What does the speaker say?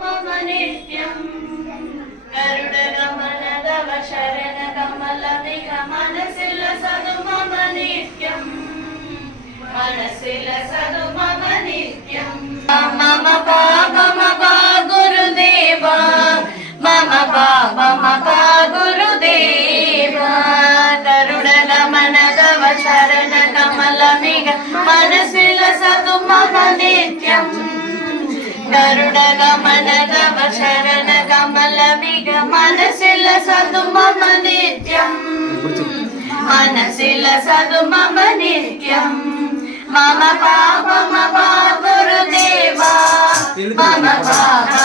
मम नित्यं गरुडगमनदव शरणकमलमिह मनसिलसदु मम नित्यं मनसिलसदु मम नित्यं मम पापमपा गुरुदेवा मम पापमपा गुरुदेवा गरुडगमनदव शरणकमलमिह मनसिलसदु मम नित्यं गरुडगमनदव शरणकमलमिह मनसिलसदु मम नित्यं मनसिलसदु मम नित्यं मम पापमपा गुरुदेवा मम पाप